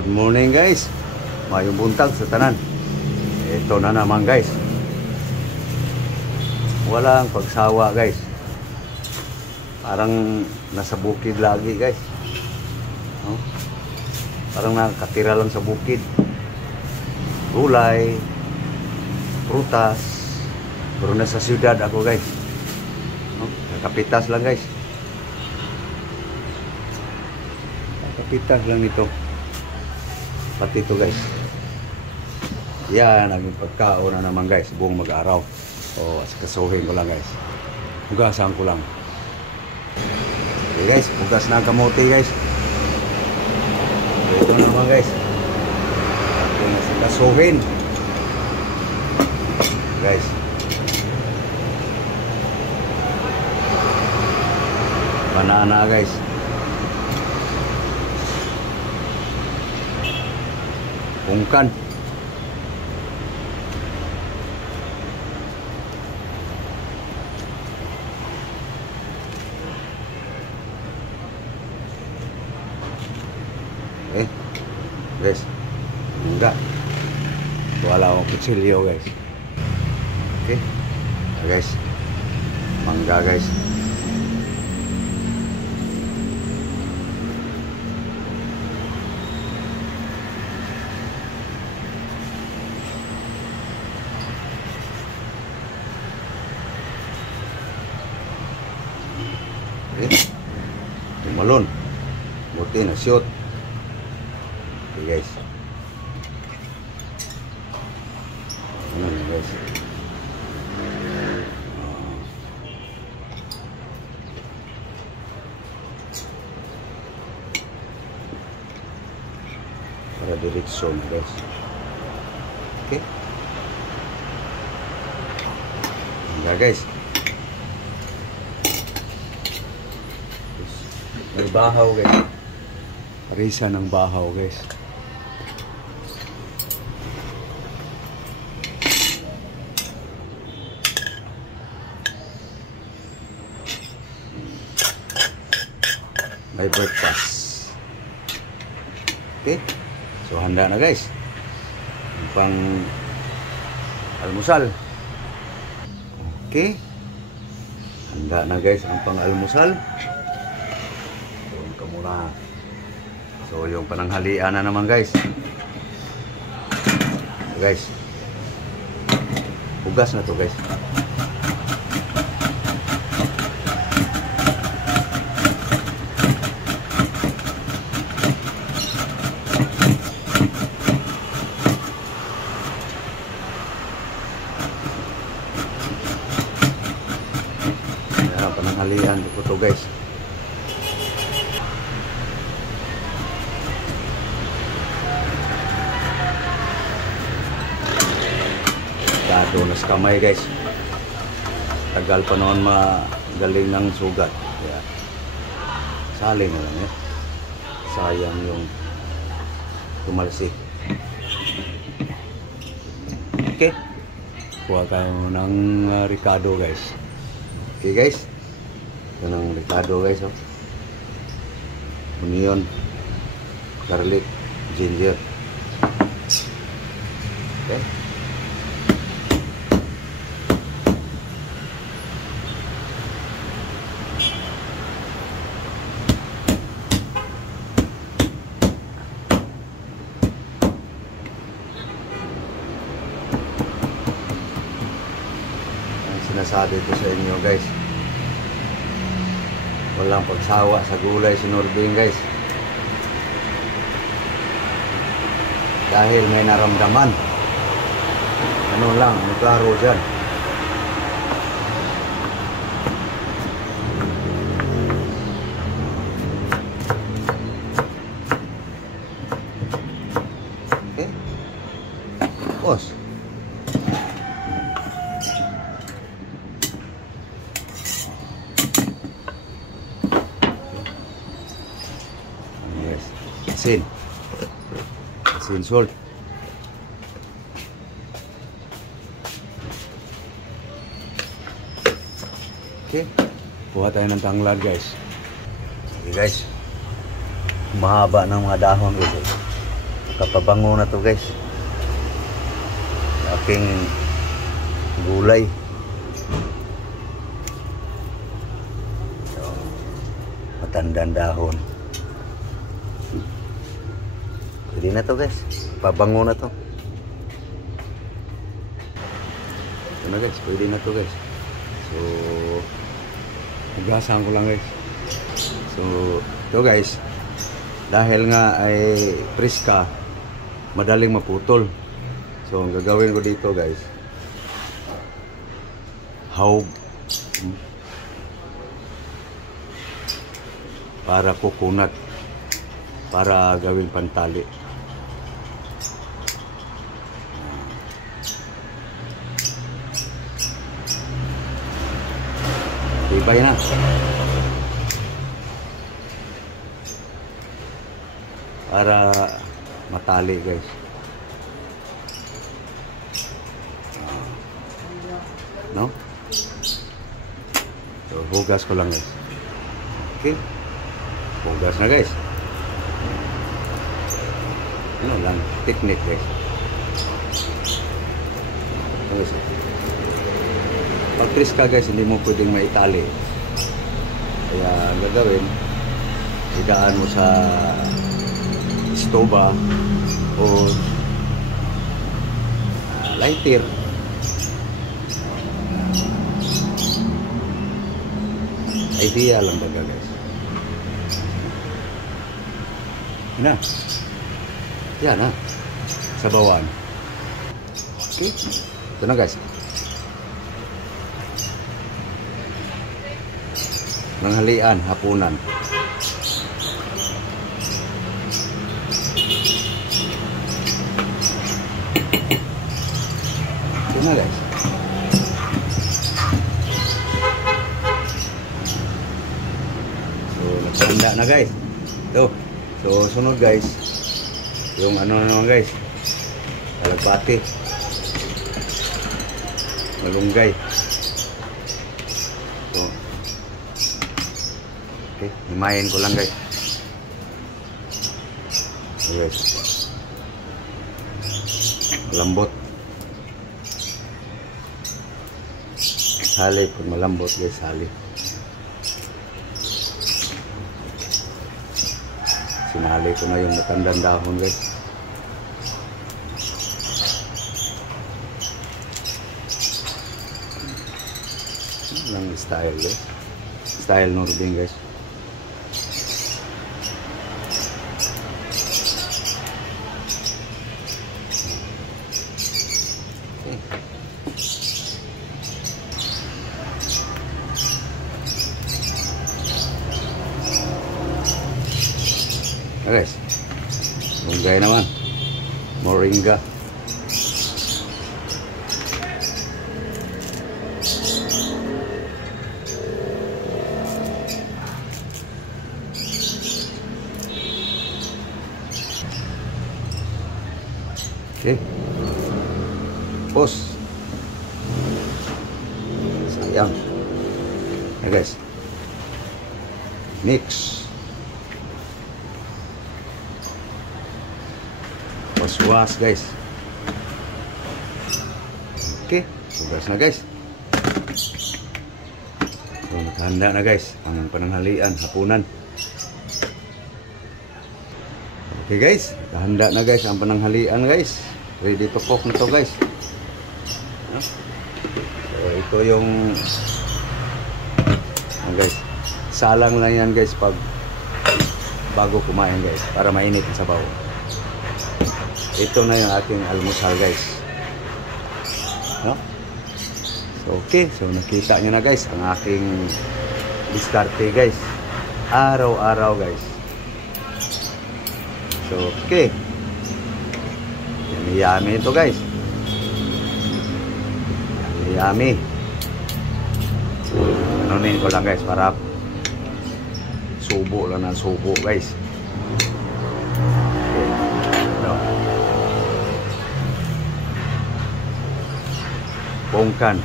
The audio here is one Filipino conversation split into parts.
Good morning guys. Mayong buntag sa tanan. Ito na naman guys. Walang pagsawa guys. Parang nasa bukid lagi guys. No? Parang nakatira lang sa bukid. Gulay, prutas. Pero nasa siyudad ako guys. No? Nakapitas lang guys. Nakapitas lang ito. Pati ito guys. Yan, naging pagkaon na naman guys. Buong mag-araw. O, asikasuhin ko lang guys. Hugasan ko lang. Okay guys, hugas na ang kamote guys. So, ito na naman guys. Ating asikasuhin. Guys. Banana guys. Pungkan. Guys, enggak. Wala akong kutsilyo guys. Okay. Guys. Mangga guys. Tumalon. Buti na shoot. Okay guys. Ano na guys. Para diretso na guys. Okay. Hanggang guys. May bahaw guys. Parisa ng bahaw guys. May breakfast. Okay. So handa na guys. Pang almusal. Okay. Handa na guys ang pang almusal. Muna. So yung pananghalian na naman guys. Guys. Hugas na to guys. Yan pananghalian ko to guys. Donas kamay guys. Tagal pa noon magaling ng sugat. Kaya saling mo lang eh. Sayang yung tumalsik. Okay. Kuha tayo ng ricado guys. Okay guys. Ito ng ricado guys. Oh. Onion, garlic, ginger. Okay. Sinasabi ko sa inyo guys, walang pagsawa sa gulay si Norbing guys, dahil may naramdaman. Ano lang, may klaro dyan. Okay. Tapos asin salt. Okay, kuha tayo ng tanglad guys. Okay guys, mahaba ng mga dahon guys. Kapabango na to guys. Aking gulay. So, matandang dahon. Pwede na to guys. Pabango na to. Ito na guys. Pwede na to guys. So, hugasan ko lang guys. So, ito guys. Dahil nga ay priska, madaling maputol. So, ang gagawin ko dito guys, hawg para kukunat, para gawin pantali. Tibay na. Para matali guys. No? So, hugas ko lang guys. Okay. Hugas na guys. Ano lang, technique guys. Guys. Pag tris ka guys, hindi mo pwedeng maitali. Kaya ang gagawin, idaan mo sa stoba o lighter. Idea lang baga guys. Yan na. Yan na. Sa bawan. Okay. Ito na guys. Nanghalian, hapunan. Ito na guys. So, naghanda na guys. Ito. So, sunod guys. Yung ano naman guys. Talagbati. Malunggay. So, okay. Himayin ko lang guys. So, guys. Malambot. Sali. Kung malambot guys, sali. Sinali ko na yung matandang dahon guys. Lang style guys. Style Nordin guys. Okay. Guys, munggay naman, moringa. Okay, pos. Sayang. Okay guys, mix. Was guys. Okay, sugas na guys. So, nakahanda na guys ang pananghalian, hapunan. Okay guys, nakahanda na guys ang pananghalian guys. Ready to cook na to guys. So, ito yung guys, salang lang yan guys pag bago kumain guys, para mainit ang sabaw. Ito na yung ating almusal guys. No? So okay, so nakita nyo na guys ang aking diskarte guys. Araw-araw guys. So okay. Yummy ito guys. Yummy. Anunin ko lang guys para subo lang ng subo guys. Bongkan.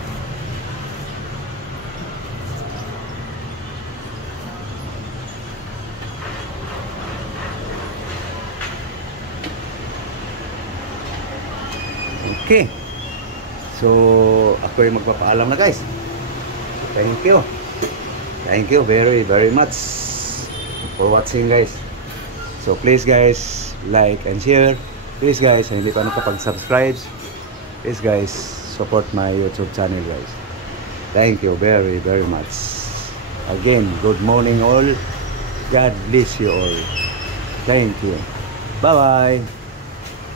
Okay. So, ako yung magpapaalam na guys. Thank you. Thank you very, very much for watching guys. So, please guys, like and share. Please guys, hindi pa nakapag-subscribe. Please guys, support my YouTube channel guys. Thank you very, very much. Again, good morning all. God bless you all. Thank you. Bye-bye.